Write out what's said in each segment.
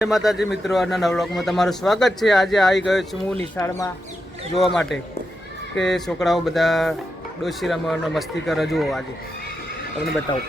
જય માતાજી મિત્રો, આજના નવા વ્લોગમાં તમારું સ્વાગત છે। આજે આવી ગયો છું હું નિશાળમાં જોવા માટે કે છોકરાઓ બધા ડોશી રમવાનો મસ્તી કરે। જુઓ આજે તમને બતાવું।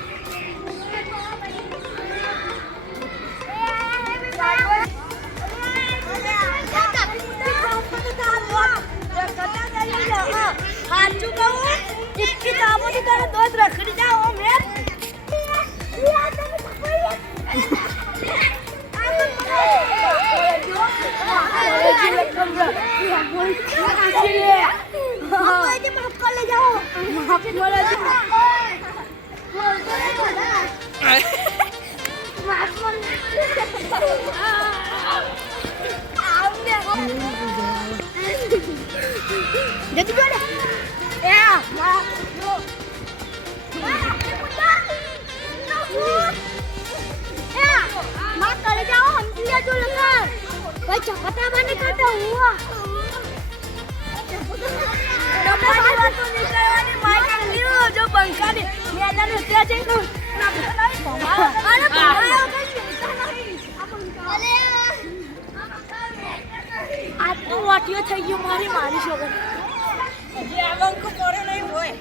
વાટીઓ થઈ ગયો મારી મારી છોકરી જે આગળ કો પડે નહીં હોય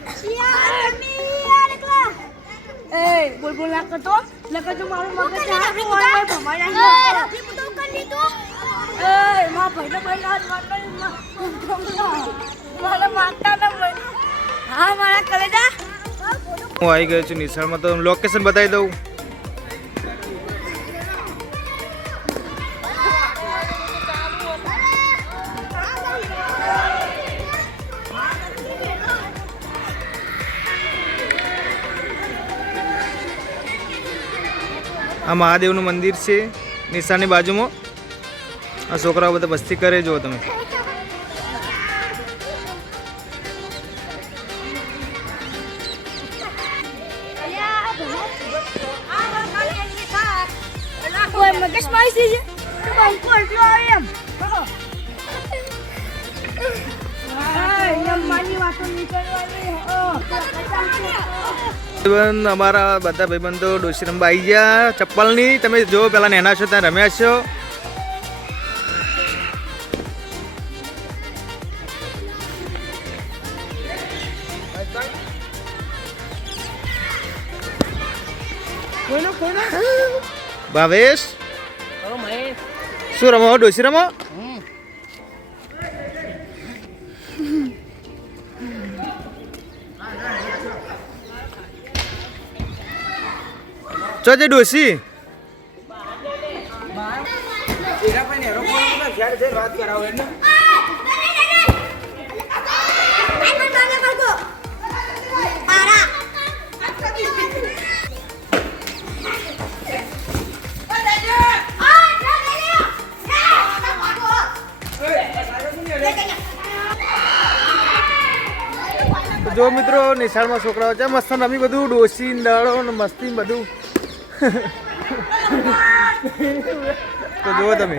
એ બોલ બોલ ના કરતો લગા તો મારું મગજ ચાલે ફોન પર ભમાઈ નાખ્યો રફી તો કરી લીધું એ માં ભાઈનો ભાઈ હાથ મારતા મારા મારતા ન હા મારા કલેજા હું આવી ગયો છું નિશાળમાં। તો લોકેશન બતાવી દઉં। આ મહાદેવનું મંદિર છે નિશાળની બાજુમાં। આ છોકરાઓ બધા મસ્તી કરે, જુઓ તમે। અમારા બધા ભાઈબંધો ડોશી રમવા આવી ગયા। ચપ્પલની તમે જો પેલા નેના છો ત્યાં રમ્યા છો। ભાવેશ શું રમો? ડોશી રમો? ચોજે ડોશી જો મિત્રો નિશાળમાં છોકરાઓ છે મસ્ત રમી બધું ડોશી દડો ને મસ્તી બધું। તો જુઓ તમે।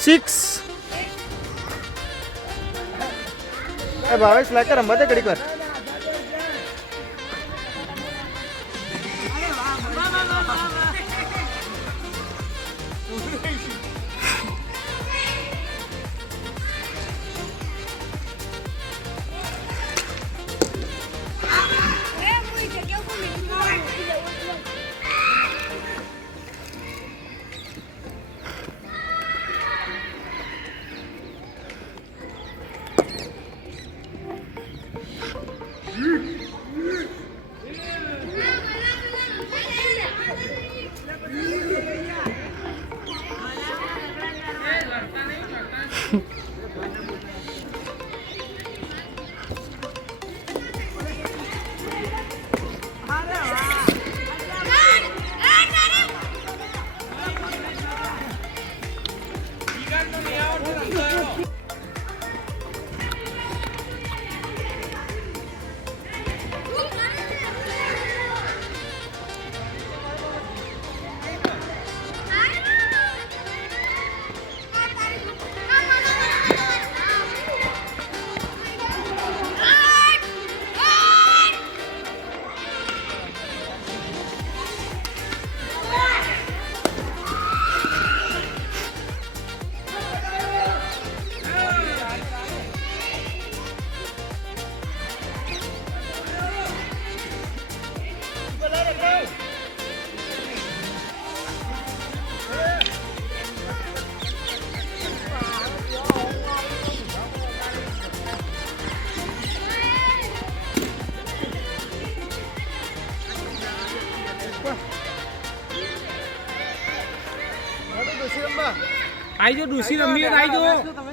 સિક્સ ભાવેશ લાગે રમવા દે ઘડીક વાર। આઈજો ડુસી રમીએ આઈજો તમે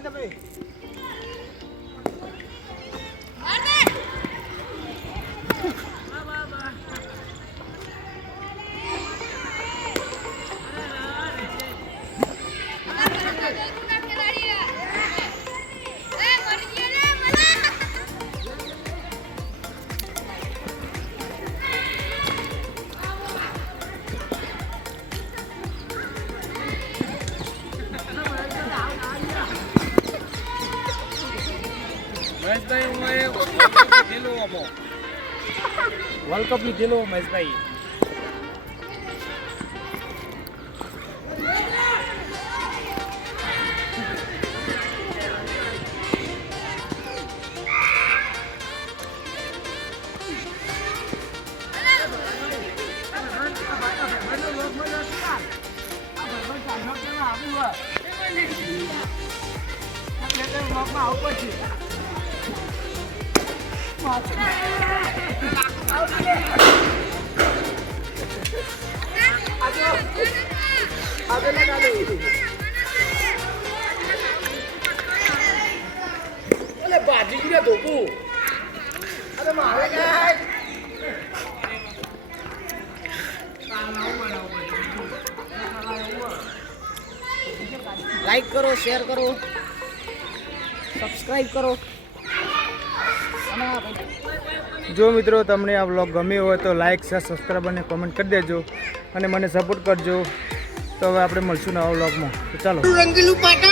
વર્લ્ડ કપ લીધેલો મહેશભાઈ લાઈક કરો, શેર કરો, સબસ્ક્રાઇબ કરો. જો મિત્રો તમને આ વ્લોગ ગમ્યો હોય તો લાઈક શેર સબસ્ક્રાઈબ અને કોમેન્ટ કરી દેજો અને મને સપોર્ટ કરજો. તો હવે આપણે મળશું નવા વ્લોગમાં. તો ચાલો. રંગીલું પાટા